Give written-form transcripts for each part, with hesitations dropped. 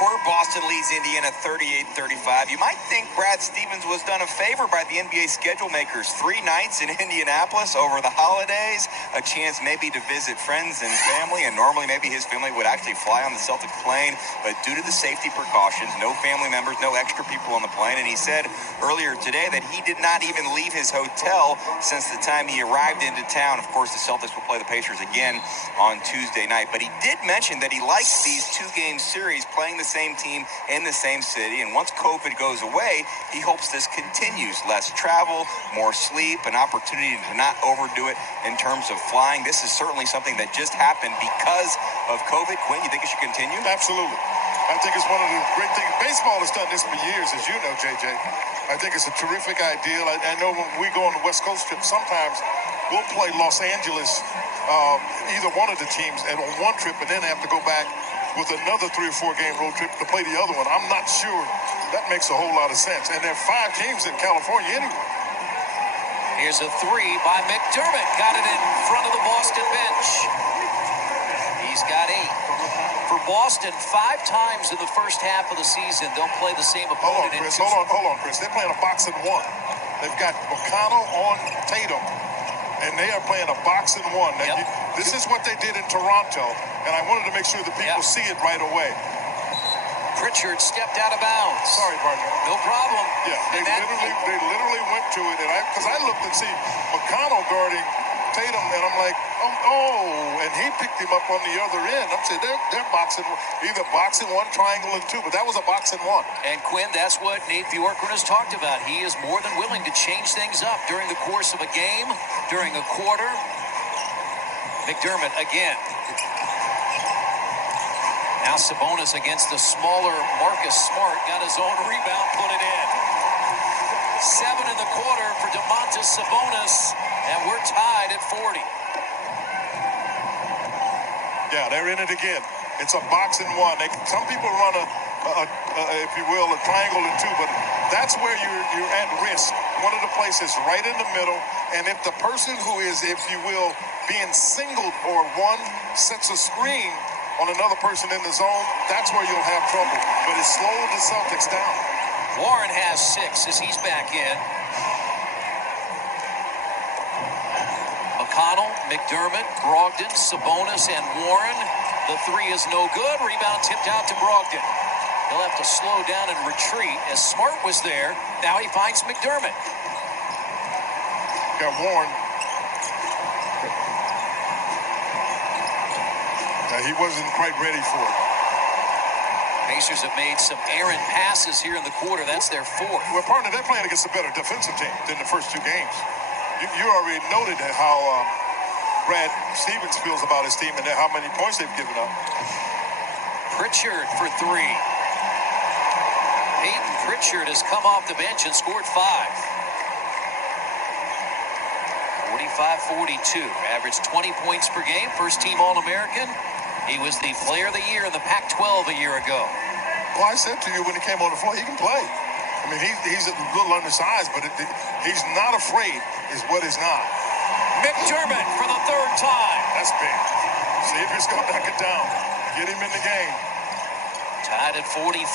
quarter, Boston leads Indiana 38-35. You might think Brad Stevens was done a favor by the NBA schedule makers. 3 nights in Indianapolis over the holidays, a chance maybe to visit friends and family, and normally maybe his family would actually fly on the Celtics plane, but due to the safety precautions, no family members, no extra people on the plane, and he said earlier today that he did not even leave his hotel since the time he arrived into town. Of course, the Celtics will play the Pacers again on Tuesday night, but he did mention that he likes these 2-game series, playing the same team in the same city, and once COVID goes away, he hopes this continues. Less travel, more sleep, an opportunity to not overdo it in terms of flying. This is certainly something that just happened because of COVID. Quinn, you think it should continue? Absolutely. I think it's one of the great things. Baseball has done this for years, as you know, JJ. I think it's a terrific idea. I know when we go on the West Coast trip, sometimes we'll play Los Angeles, either one of the teams, and on one trip, and then have to go back with another 3 or 4 game road trip to play the other one. I'm not sure that makes a whole lot of sense. And there are 5 teams in California anyway. Here's a 3 by McDermott. Got it in front of the Boston bench. He's got 8. For Boston, 5 times in the first half of the season, they'll play the same opponent. Hold on, Chris. They're playing a box and 1. They've got McConnell on Tatum, and they are playing a box and 1. Now, this is what they did in Toronto, and I wanted to make sure that people see it right away. Pritchard stepped out of bounds. Sorry, partner. No problem. Yeah, they literally went to it, and because I looked and see McConnell guarding Tatum, and I'm like, and he picked him up on the other end. I'm saying they're boxing, either boxing 1, triangle and 2, but that was a boxing 1. And Quinn, that's what Nate Bjorkgren has talked about. He is more than willing to change things up during the course of a game, during a quarter. McDermott again. Now Sabonis against the smaller Marcus Smart. Got his own rebound, put it in. 7 in the quarter for Domantas Sabonis, and we're tied at 40. Yeah, they're in it again. It's a box and 1. Some people run if you will, a triangle and 2, but that's where you're at risk. One of the places right in the middle, and if the person who is, if you will, being singled or one sets a screen on another person in the zone, that's where you'll have trouble. But it slowed the Celtics down. Warren has 6 as he's back in. McConnell, McDermott, Brogdon, Sabonis, and Warren. The 3 is no good. Rebound tipped out to Brogdon. He'll have to slow down and retreat as Smart was there. Now he finds McDermott. Got Warren. He wasn't quite ready for it. Pacers have made some errant passes here in the quarter. That's their 4th. Well, partner, they're playing against a better defensive team than the first 2 games. You already noted how Brad Stevens feels about his team and how many points they've given up. Pritchard for 3. Peyton Pritchard has come off the bench and scored 5. 45-42. Averaged 20 points per game. First team All-American. He was the player of the year in the Pac-12 a year ago. Well, I said to you when he came on the floor, he can play. I mean, he's a little undersized, but he's not afraid is what he's not. McDermott for the 3rd time. That's big. See if he's going to knock it down. Get him in the game. Tied at 45.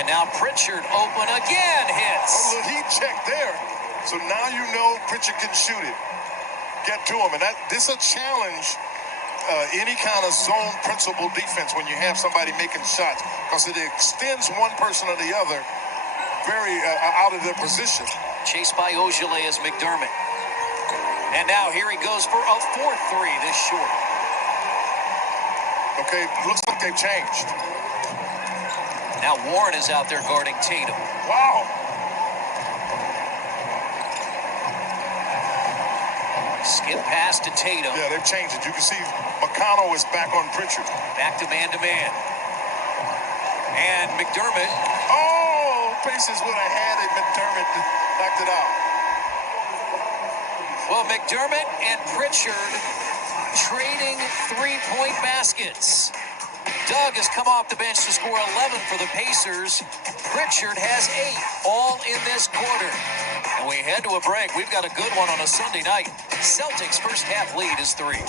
And now Pritchard open again, hits. Oh, look, he checked there. So now you know Pritchard can shoot it. Get to him. And this is a challenge, any kind of zone principle defense when you have somebody making shots, because it extends one person or the other very out of their position. Chased by Ogilvy as McDermott. And now here he goes for a 4th 3 this short. Okay, looks like they've changed. Now Warren is out there guarding Tatum. Wow. Skip pass to Tatum. Yeah, they've changed it. You can see McConnell is back on Pritchard. Back to man-to-man. And McDermott. Oh, Pacers would have had it. McDermott knocked it out. Well, McDermott and Pritchard trading 3-point baskets. Doug has come off the bench to score 11 for the Pacers. Pritchard has 8, all in this quarter. And we head to a break. We've got a good one on a Sunday night. Celtics first half lead is 3.